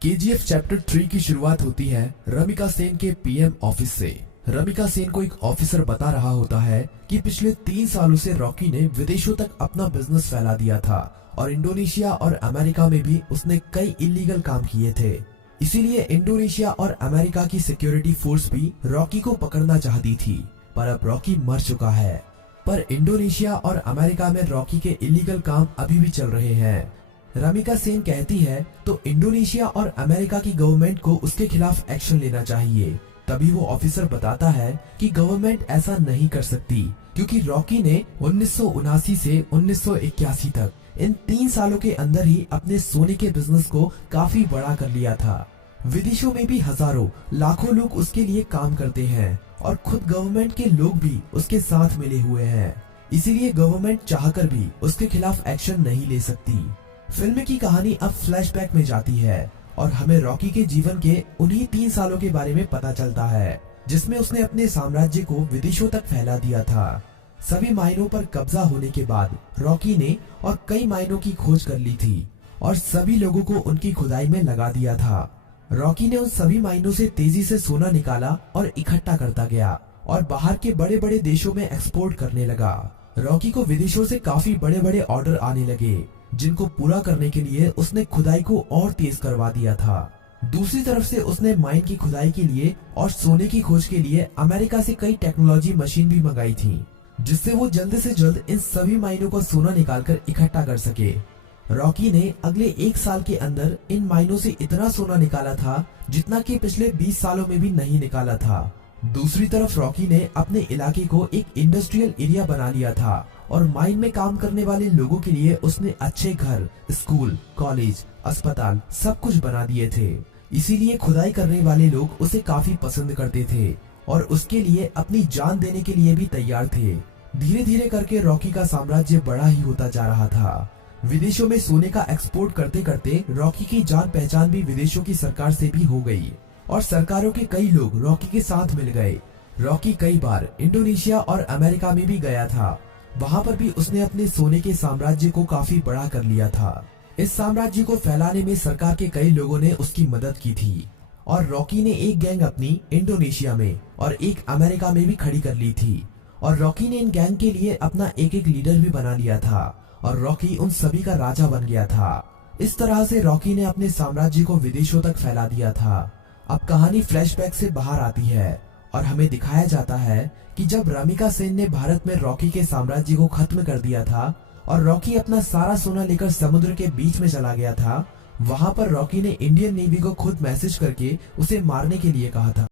KGF chapter 3 की शुरुआत होती है रमिका सेन के पीएम ऑफिस से। रमिका सेन को एक ऑफिसर बता रहा होता है कि पिछले 3 सालों से रॉकी ने विदेशों तक अपना बिजनेस फैला दिया था और इंडोनेशिया और अमेरिका में भी उसने कई इलीगल काम किए थे। इसीलिए इंडोनेशिया और अमेरिका की सिक्योरिटी फोर्स भी रॉकी को पकड़ना चाहती थी, पर अब रॉकी मर चुका है। पर इंडोनेशिया और अमेरिका में रॉकी के इलीगल काम अभी भी चल रहे हैं। रमिका सेन कहती है तो इंडोनेशिया और अमेरिका की गवर्नमेंट को उसके खिलाफ एक्शन लेना चाहिए। तभी वो ऑफिसर बताता है कि गवर्नमेंट ऐसा नहीं कर सकती, क्योंकि रॉकी ने 1979 से 1981 तक इन 3 सालों के अंदर ही अपने सोने के बिजनेस को काफी बड़ा कर लिया था। विदेशों में भी हजारों लाखों लोग उसके लिए काम करते हैं और खुद गवर्नमेंट के लोग भी उसके साथ मिले हुए हैं। इसीलिए गवर्नमेंट चाहकर भी उसके खिलाफ एक्शन नहीं ले सकती। फिल्म की कहानी अब फ्लैशबैक में जाती है और हमें रॉकी के जीवन के उन्हीं 3 सालों के बारे में पता चलता है, जिसमें उसने अपने साम्राज्य को विदेशों तक फैला दिया था। सभी माइनों पर कब्जा होने के बाद रॉकी ने और कई माइनों की खोज कर ली थी और सभी लोगों को उनकी खुदाई में लगा दिया था। रॉकी ने उन सभी माइनों से तेजी से सोना निकाला और इकट्ठा करता गया और बाहर के बड़े बड़े देशों में एक्सपोर्ट करने लगा। रॉकी को विदेशों से काफी बड़े बड़े ऑर्डर आने लगे, जिनको पूरा करने के लिए उसने खुदाई को और तेज करवा दिया था। दूसरी तरफ से उसने माइन की खुदाई के लिए और सोने की खोज के लिए अमेरिका से कई टेक्नोलॉजी मशीन भी मंगाई थी, जिससे वो जल्द से जल्द इन सभी माइनों को सोना निकालकर इकट्ठा कर सके। रॉकी ने अगले 1 साल के अंदर इन माइनों से इतना सोना निकाला था जितना कि पिछले 20 सालों में भी नहीं निकाला था। दूसरी तरफ रॉकी ने अपने इलाके को एक इंडस्ट्रियल एरिया बना लिया था और माइन में काम करने वाले लोगों के लिए उसने अच्छे घर, स्कूल, कॉलेज, अस्पताल सब कुछ बना दिए थे। इसीलिए खुदाई करने वाले लोग उसे काफी पसंद करते थे और उसके लिए अपनी जान देने के लिए भी तैयार थे। धीरे धीरे करके रॉकी का साम्राज्य बड़ा ही होता जा रहा था। विदेशों में सोने का एक्सपोर्ट करते करते रॉकी की जान पहचान भी विदेशों की सरकार से भी हो गई और सरकारों के कई लोग रॉकी के साथ मिल गए। रॉकी कई बार इंडोनेशिया और अमेरिका में भी गया था। वहाँ पर भी उसने अपने सोने के साम्राज्य को काफी बड़ा कर लिया था। इस साम्राज्य को फैलाने में सरकार के कई लोगों ने उसकी मदद की थी और रॉकी ने एक गैंग अपनी इंडोनेशिया में और एक अमेरिका में भी खड़ी कर ली थी और रॉकी ने इन गैंग के लिए अपना एक लीडर भी बना लिया था और रॉकी उन सभी का राजा बन गया था। इस तरह से रॉकी ने अपने साम्राज्य को विदेशों तक फैला दिया था। अब कहानी फ्लैशबैक से बाहर आती है और हमें दिखाया जाता है कि जब रमिका सेन ने भारत में रॉकी के साम्राज्य को खत्म कर दिया था और रॉकी अपना सारा सोना लेकर समुद्र के बीच में चला गया था, वहां पर रॉकी ने इंडियन नेवी को खुद मैसेज करके उसे मारने के लिए कहा था।